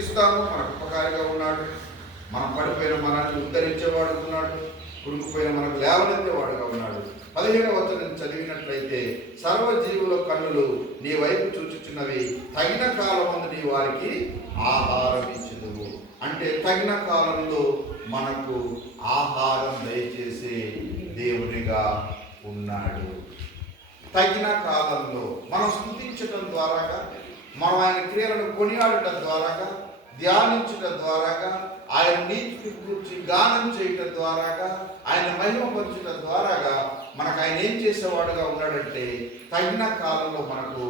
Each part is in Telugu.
ఇస్తాము, మనకు ఉపకారిగా ఉన్నాడు. మనం పడిపోయిన మనల్ని ఉద్ధరించేవాడు ఉన్నాడు. కురుకుపోయిన మనకు లేవనెత్తేవాడుగా ఉన్నాడు. 15వ వచనం చదివినట్లయితే, సర్వజీవుల కన్నులు నీ వైపు చూచుచున్నవి, తగిన కాలమందు నీ వారికి ఆహారం ఇచ్చుదువు. అంటే తగిన కాలంలో మనకు ఆహారం దయచేసే దేవునిగా ఉన్నాడు. తగిన కాలంలో మనం స్తుతించటం ద్వారాగా, మనం ఆయన క్రియలను కొనియాడటం ద్వారాగా, ధ్యానించటం ద్వారాగా, ఆయన నీతి గురించి గానం చేయటం ద్వారాగా, ఆయన మహిమపరచటం ద్వారాగా మనకు ఆయన ఏం చేసేవాడుగా ఉన్నాడంటే తగిన కాలంలో మనకు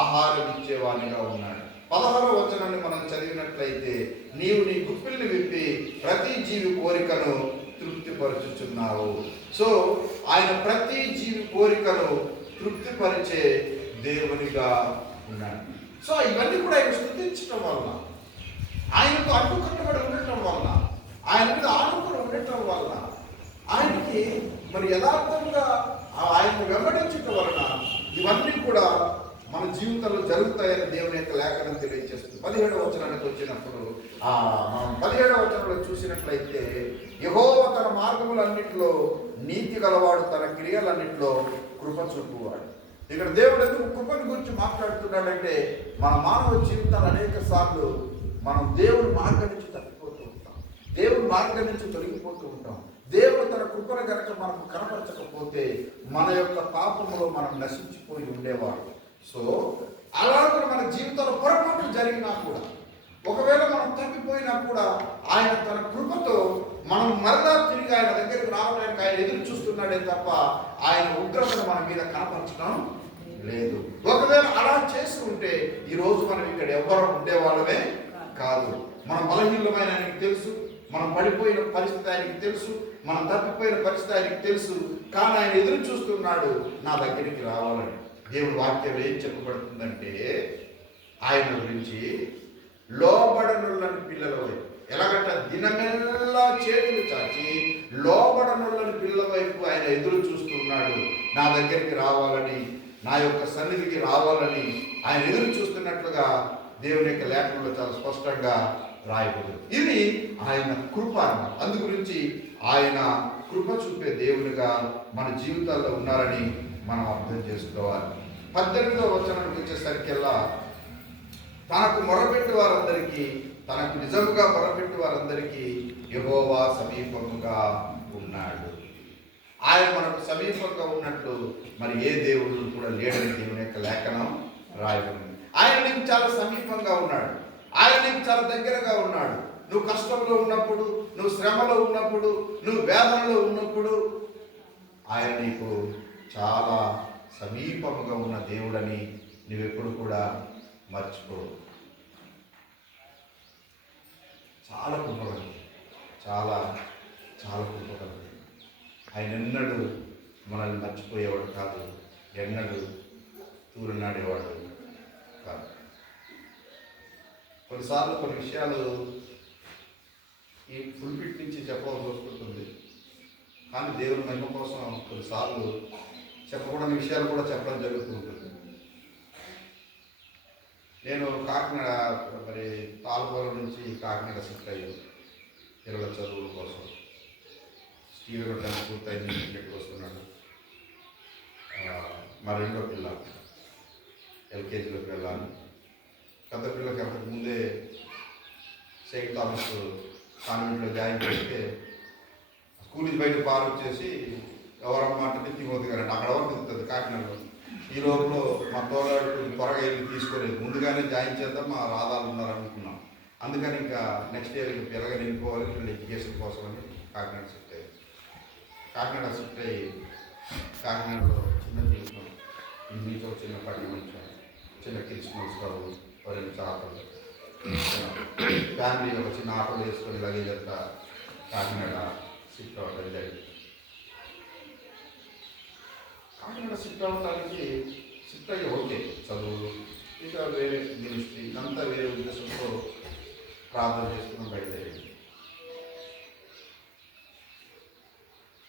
ఆహారం ఇచ్చేవాడిగా ఉన్నాడు. 16వ వచనాన్ని మనం చదివినట్లయితే, నీవు నీ గుప్పిల్ని విప్పి ప్రతి జీవి కోరికను తృప్తిపరచుచున్నావు. సో ఆయన ప్రతి జీవి కోరికను తృప్తిపరిచే దేవునిగా ఉన్నాడు. సో ఇవన్నీ కూడా ఆయన స్తుతించడం వలన, ఆయనకు అడ్డుకట్టబడి ఉండటం వలన, ఆయన మీద ఆనుకుని ఉండటం వలన, ఆయనకి మరి యథార్థంగా ఆయన్ని వెంబడించటం వలన ఇవన్నీ కూడా మన జీవితంలో జరుగుతాయని దేవుని యొక్క లేఖనం తెలియజేస్తుంది. 17వ వచనానికి వచ్చినప్పుడు మనం 17వ వచనంలో చూసినట్లయితే, యెహోవా తన మార్గములన్నిటిలో నీతి గలవాడు, తన క్రియలన్నిటిలో కృప చూపువాడు. ఇక్కడ దేవుడు ఎందుకు కృపను గురించి మాట్లాడుతున్నాడంటే, మన మానవ జీవితాలు అనేక సార్లు మనం దేవుని మార్గం నుంచి తప్పిపోతూ ఉంటాం, దేవుని మార్గం నుంచి తొలగిపోతూ ఉంటాం. దేవుడు తన కృపను గనక మనకు కనపరచకపోతే మన యొక్క పాపములో మనం నశించిపోయి ఉండేవాడు. సో అలాగే మన జీవితంలో పొరపాట్లు జరిగినా కూడా, ఒకవేళ మనం తప్పిపోయినా కూడా, ఆయన తన కృపతో మనం మరలా తిరిగి ఆయన దగ్గరికి రావడానికి ఆయన ఎదురు చూస్తున్నాడే తప్ప ఆయన ఉగ్రతను మన మీద కనపరచడం లేదు. ఒకవేళ అలా చేసి ఉంటే ఈరోజు మనం ఇక్కడ ఎవరు ఉండేవాళ్ళమే కాదు. మనం బలహీనమైన ఆయనకి తెలుసు, మనం పడిపోయిన పరిస్థితి ఆయనకి తెలుసు, మనం తప్పిపోయిన పరిస్థితి ఆయనకి తెలుసు. కానీ ఆయన ఎదురు చూస్తున్నాడు నా దగ్గరికి రావాలని. దేవుడి వాక్యం ఏం చెప్పబడుతుందంటే, ఆయన గురించి లోబడనులని పిల్లల వైపు, ఎలాగంట దినమెల్లా చేతులు చాచి లోబడనులని పిల్లల వైపు ఆయన ఎదురు చూస్తున్నాడు. నా దగ్గరికి రావాలని, నా యొక్క సన్నిధికి రావాలని ఆయన ఎదురు చూస్తున్నట్లుగా దేవుని యొక్క లేఖనంలో చాలా స్పష్టంగా రాయబడింది. ఇది ఆయన కృప అన్నమాట. అందు గురించి ఆయన కృప చూపే దేవునిగా మన జీవితాల్లో ఉన్నారని మనం అర్థం చేసుకోవాలి. 18వ వచనానికి వచ్చేసరికెల్లా, తనకు మొరపెట్టి వారందరికీ, తనకు నిజముగా మొరపెట్టి వారందరికీ యెహోవా సమీపముగా ఉన్నాడు. ఆయన మనకు సమీపంగా ఉన్నట్లు మరి ఏ దేవుడు కూడా లేడని దేవుని యొక్క లేఖనం రాయబడింది. ఆయన నీకు చాలా సమీపంగా ఉన్నాడు, ఆయన నీకు చాలా దగ్గరగా ఉన్నాడు. నువ్వు కష్టంలో ఉన్నప్పుడు, నువ్వు శ్రమలో ఉన్నప్పుడు, నువ్వు వేదనలో ఉన్నప్పుడు ఆయన నీకు చాలా సమీపముగా ఉన్న దేవుడని నువ్వెప్పుడు కూడా మర్చిపో. చాలా కృపగలదు, చాలా చాలా కృపగలదు. ఆయన ఎన్నడూ మనల్ని మర్చిపోయేవాడు కాదు, ఎన్నడూ తూరనాడేవాడు కాదు. కొన్నిసార్లు కొన్ని విషయాలు ఈ ఫుల్ఫిట్ నుంచి చెప్పవలసి వస్తుంటుంది. కానీ దేవుని మహిమ కోసం కొన్నిసార్లు చెప్పకూడని విషయాలు కూడా చెప్పడం జరుగుతూ ఉంటుంది. నేను కాకినాడ మరి తాళపూరం నుంచి కాకినాడ షిఫ్ట్ అయ్యాను పిల్లల చదువుల కోసం. స్టీవెన్ టెన్త్ పూర్తయింది, ఇంటికి వస్తున్నాడు. మా రెండో పిల్ల ఎల్కేజీలోకి వెళ్ళాలి. పెద్ద పిల్లలకి అంతకుముందే సెయింట్ థామస్ కాన్వెంట్లో జాయిన్ చేస్తే స్కూల్ నుంచి బయట పాలు వచ్చేసి ఎవరమ్మా అంటే తిమ్మోతి గారు అక్కడ వరకు తిరుగుతుంది కాకినాడలో. ఈ లోపల మా తోలాడు త్వరగా వెళ్ళి తీసుకోలేదు, ముందుగానే జాయిన్ చేద్దాం, మా రాధాలు ఉన్నారనుకున్నాం. అందుకని ఇంకా నెక్స్ట్ ఇయర్ ఇంకా పిల్లగా నింపుకోవాలి వీళ్ళ ఎడ్యుకేషన్ కోసం అని కాకినాడ షిఫ్ట్ అయ్యి కాకినాడలో చిన్న తీసుకున్నాం. ఇంట్లో చిన్న పట్టి మంచం, చిన్న క్రిస్మస్ స్టవ్, రెండు చేపలు, ఫ్యామిలీ ఒక చిన్న ఆటోలు వేసుకొని లగేజ్ అంతా కాకినాడ షిఫ్ట్ అవ్వడం జరిగింది. కాకినాడ షిఫ్ట్ అవ్వడానికి షిఫ్ట్ అయ్యి ఓకే, చదువు ఇంకా వేరే మినిస్ట్రీ అంతా వేరే ఉద్దేశంతో ప్రార్థన చేసుకుని బయలుదేరింది.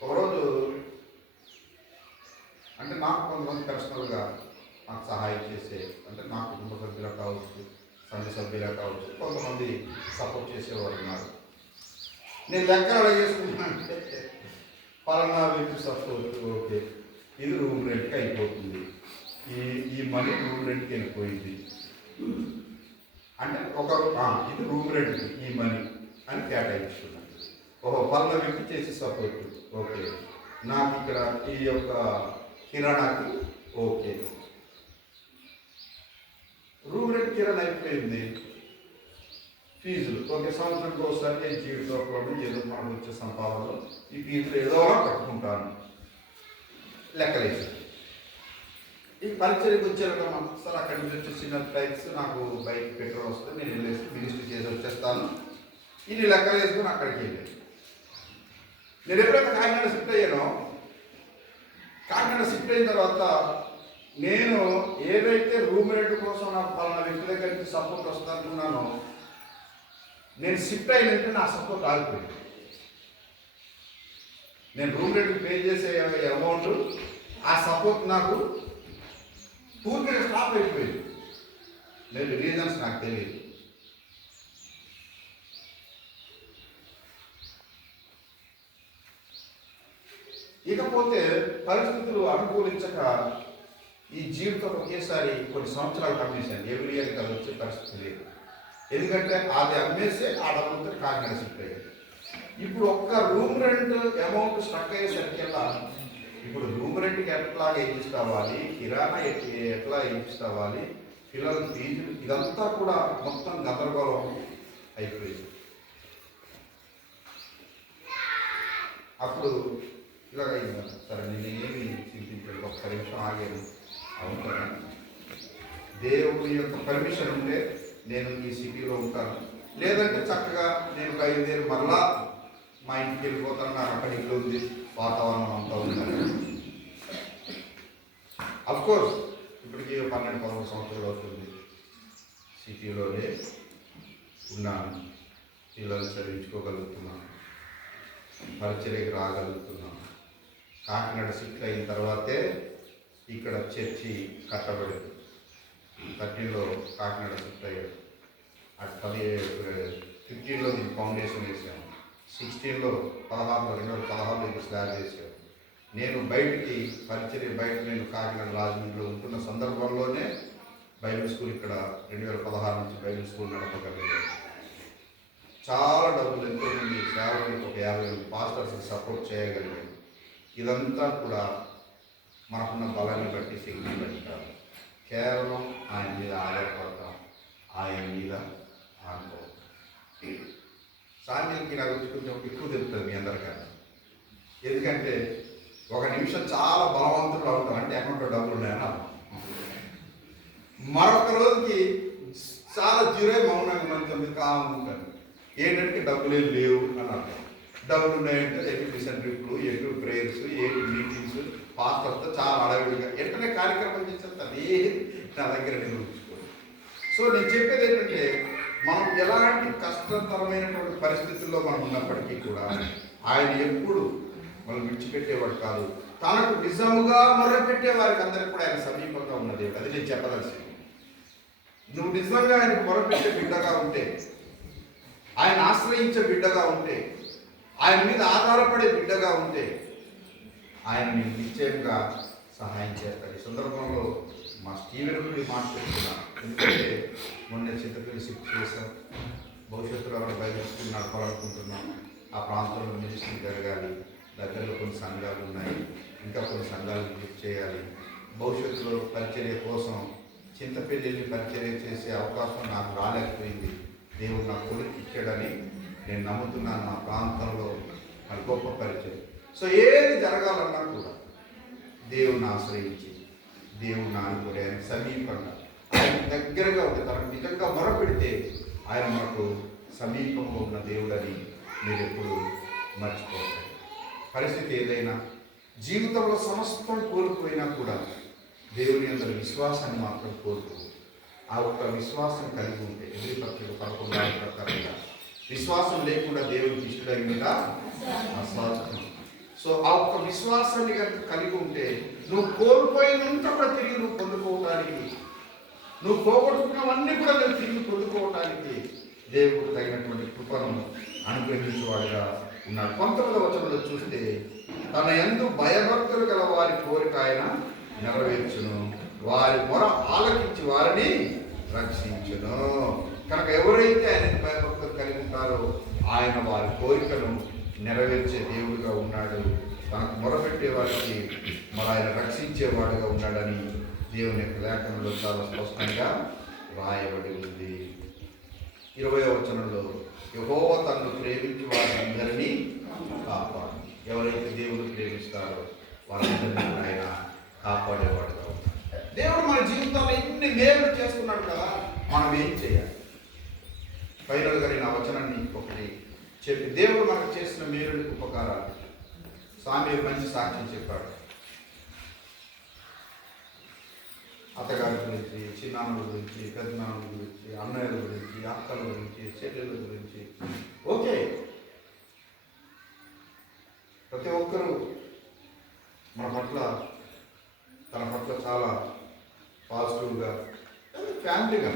ఒకరోజు అంటే నాకు కొంతమంది పర్సనల్గా నాకు సహాయం చేసే, అంటే నా కుటుంబ సభ్యులకు కావచ్చు, సంఘ సభ్యులే కావచ్చు, కొంతమంది సపోర్ట్ చేసేవారు ఉన్నారు. నేను లెక్క అడిగేసుకుంటున్నానంటే పలానా వ్యక్తి సపోర్ట్, ఓకే ఇది రూమ్ రెంట్కి అయిపోతుంది, ఈ మనీ రూమ్ రెంట్కి వెళ్ళిపోయింది అంటే ఇది రూమ్ రెంట్కి ఈ మనీ అని కేటాయించుకున్నాను. పలానా వ్యక్తి చేసి సపోర్ట్, ఓకే నాకు ఇక్కడ ఈ యొక్క కిరాణాకి ఓకే రూమ్ రెంట్ కిరాణా అయిపోయింది. ఫీజులు ఓకే సంవత్సరంకి ఒకసారి నేను జీవితంలో ఏదో మనకు వచ్చే సంపాదనలో ఈ ఫీజులు ఏదో కట్టుకుంటాను లెక్కలేసి. ఈ పరిచయకు వచ్చారమ్మా సార్ అక్కడి నుంచి వచ్చి చిన్న టైప్స్ నాకు బైక్ పెట్రోల్ వస్తే నేను వెళ్ళేసి మినిస్టర్ చేసి వచ్చేస్తాను, ఇన్ని లెక్కలు వేసుకుని అక్కడికి వెళ్ళాను. నేను ఎప్పుడైతే కాకినాడ షిఫ్ట్ అయ్యానో, కాకినాడ షిఫ్ట్ అయిన తర్వాత నేను ఏదైతే రూమ్ రెంట్ కోసం నాకు పలానా వ్యక్తి దగ్గర నుంచి సపోర్ట్ వస్తుందనుకున్నానో, నేను షిఫ్ట్ అయినంటే నా సపోర్ట్ ఆగిపోయింది. నేను రూమ్ రెంట్ పే చేసే అమౌంట్ ఆ సపోర్ట్ నాకు పూర్తిగా స్టాప్ అయిపోయింది. నేను రీజన్స్ నాకు తెలియదు. ఇకపోతే పరిస్థితులు అనుకూలించక ఈ జీవితం ఒకేసారి కొన్ని సంవత్సరాలు కమ్మేశాను. ఎవ్రీ ఇయర్ కదా వచ్చే పరిస్థితి లేదు. ఎందుకంటే అది అమ్మేసి ఆ డబ్బులతో కాకినాడ షిఫ్ట్ అయ్యారు. ఇప్పుడు ఒక్క రూమ్ రెంట్ అమౌంట్ స్ట్రక్ అయ్యేసరికల్లా ఇప్పుడు రూమ్ రెంట్కి ఎట్లా ఇప్పిస్తావాలి, కిరాణా ఎట్లా ఇప్పిస్తావాలి, పిల్లల ఫీజులు ఇదంతా కూడా మొత్తం గందరగోళం అయిపోయింది. అప్పుడు ఇలాగ అయింది. సరే నేనేమి చింతించాను, ఒక్క నిమిషం ఆగాను. అవుతాను, దేవుడి యొక్క పర్మిషన్ ఉంటే నేను ఈ సిటీలో ఉంటాను, లేదంటే చక్కగా నేను బయలుదేరి మరలా మా ఇంటికి వెళ్ళిపోతాను. నాకు అక్కడ ఇల్లు ఉంది, వాతావరణం అంతా ఉంది. అఫ్కోర్స్ ఇప్పటికీ 12-13 సంవత్సరాలు అవుతుంది సిటీలోనే ఉన్నాను. పిల్లలు చదివించుకోగలుగుతున్నాను, పరిచర్యకి రాగలుగుతున్నాను. కాకినాడ షిఫ్ట్ అయిన తర్వాతే ఇక్కడ చర్చి కట్టబడింది. 13లో కాకినాడ షిఫ్ట్ అయ్యాడు. 15లో దీనికి ఫౌండేషన్ వేసాము. 16లో 2016లో ఇది స్లాబ్ వేసాము. నేను బయటికి పరిచర్య బయట నేను కాకినాడ రాజమండ్రిలో ఉంటున్న సందర్భంలోనే బైబిల్ స్కూల్ ఇక్కడ 2016 నుంచి బైబిల్ స్కూల్ నడపగలిగాను. చాలా డబ్బులు ఎంతోమంది సేవలకు ఒక 50 పాస్టర్స్ సపోర్ట్ చేయగలిగాను. ఇదంతా కూడా మనకున్న బలాన్ని బట్టి, శక్తిని బట్టి కాదు, కేవలం ఆయన మీద ఆధారపడతాం, ఆయన మీద ఆనుకోవడం. సాంఘికి నా గురించి కొంచెం ఎక్కువ తెలుస్తుంది మీ అందరికన్నా. ఎందుకంటే ఒక నిమిషం చాలా బలవంతులు అవుతాం, అంటే అకౌంట్లో డబ్బులు ఉన్నాయని అర్థం. మరొక రోజుకి చాలా జీరో మౌనంగా మంచి కాముంటాను, ఏంటంటే డబ్బులు లేవు అని అర్థం. డబ్బులు ఉన్నాయంటే ఎటు మిషన్ ట్రిప్లు, ఎటు ప్రేయర్స్, ఎటు మీటింగ్స్, పాస్టర్తో చాలా అడవిడిగా వెంటనే కార్యక్రమం చేసేది అదేది నా దగ్గర నిర్వహించుకోండి. సో నేను చెప్పేది ఏంటంటే, మనం ఎలాంటి కష్టతరమైనటువంటి పరిస్థితుల్లో మనం ఉన్నప్పటికీ కూడా ఆయన ఎప్పుడు మనం విడిచిపెట్టేవాడు కాదు. తనకు నిజముగా మొరపెట్టే వారికి అందరికీ కూడా ఆయన సమీపంగా ఉన్న దేవుడు. అది నేను చెప్పదలసింది. నువ్వు నిజంగా ఆయనకు మొరపెట్టే బిడ్డగా ఉంటే, ఆయన ఆశ్రయించే బిడ్డగా ఉంటే, ఆయన మీద ఆధారపడే బిడ్డగా ఉంటే ఆయన నీకు నిశ్చయంగా సహాయం చేస్తాడు. ఈ సందర్భంలో మా స్టీవెన్ గురించి మాట్లాడుతున్నాను. ఎందుకంటే మొన్న చింతపల్లి షిఫ్ట్ చేశాం. భవిష్యత్తులో ఎవరు బయలుదేరి నడపాలనుకుంటున్నాం. ఆ ప్రాంతంలో మినిస్ట్రీ జరగాలి. దగ్గరలో కొన్ని సంఘాలు ఉన్నాయి, ఇంకా కొన్ని సంఘాలు విజిట్ చేయాలి. భవిష్యత్తులో పరిచర్య కోసం చింతపల్లిని పరిచర్య చేసే అవకాశం నాకు రాలేకపోయింది. దేవుడు నా కొడుకు ఇచ్చాడని నేను నమ్ముతున్నాను. నా ప్రాంతంలో మరి గొప్ప పరిచయం. సో ఏది జరగాలన్నా కూడా దేవుడిని ఆశ్రయించి, దేవుడిని ఆనుకుని, ఆయన సమీపంగా, ఆయన దగ్గరగా ఉంటే, తనకు నిజంగా మొరపెడితే ఆయన మనకు సమీపంగా ఉన్న దేవుడని మీరు ఎప్పుడు మర్చిపోతారు. పరిస్థితి ఏదైనా జీవితంలో సమస్తం కోల్పోయినా కూడా దేవుని అందరి విశ్వాసాన్ని మాత్రం కోరుకో. ఆ ఒక్క విశ్వాసం కలిగి ఉంటే, ఎదురు పత్రిక 11 ప్రకారంగా విశ్వాసం లేకుండా దేవునికి ఇష్టంగా అసాధ్యం. సో ఆ ఒక్క విశ్వాసాన్ని కనుక కలిగి ఉంటే నువ్వు కోల్పోయినంత కూడా తిరిగి నువ్వు పొందుకోవడానికి నువ్వు పోగొట్టుకున్నవన్నీ కూడా నువ్వు తిరిగి పొందుకోవడానికి దేవుడు తగినటువంటి కృపను అనుగ్రహించేవాడుగా ఉన్నాడు. 19వ వచనంలో చూస్తే తన యందు భయభక్తులు గల వారి కోరిక ఆయన నెరవేర్చును, వారి మొర ఆలకించి వారిని రక్షించును. కనుక ఎవరైతే ఆయన భయభక్తులు కలిగి ఉంటారో ఆయన వారి కోరికను నెరవేర్చే దేవుడిగా ఉన్నాడు. తనకు మొరపెట్టే వారికి మరి ఆయన రక్షించేవాడుగా ఉన్నాడని దేవుని యొక్క లేఖనంలో చాలా స్పష్టంగా రాయబడి ఉంది. 20వ వచనంలో యెహోవా తనను ప్రేమించి వారందరినీ కాపాడు. ఎవరైతే దేవుడు ప్రేమిస్తారో వారందరినీ ఆయన కాపాడేవాడుగా ఉన్నాడు. దేవుడు మన జీవితంలో ఇన్ని మేలు చేస్తున్నాడు కదా, మనం ఏం చేయాలి? ఫైనల్గా నేను ఆ వచనాన్ని ఒకటి చెప్పి దేవుడు మనకు చేసిన మేలు ఉపకారాలు సామ్యుయేలు మంచి సాక్ష్యం చెప్పాడు. అత్తగారి గురించి, చిన్నాన్నల గురించి, పెద్దనాన్నల గురించి, అన్నయ్యల గురించి, అక్కల గురించి, చెల్లెల గురించి. ఓకే, ప్రతి ఒక్కరూ మన పట్ల తన పట్ల చాలా పాజిటివ్గా ఫ్యామిలీగా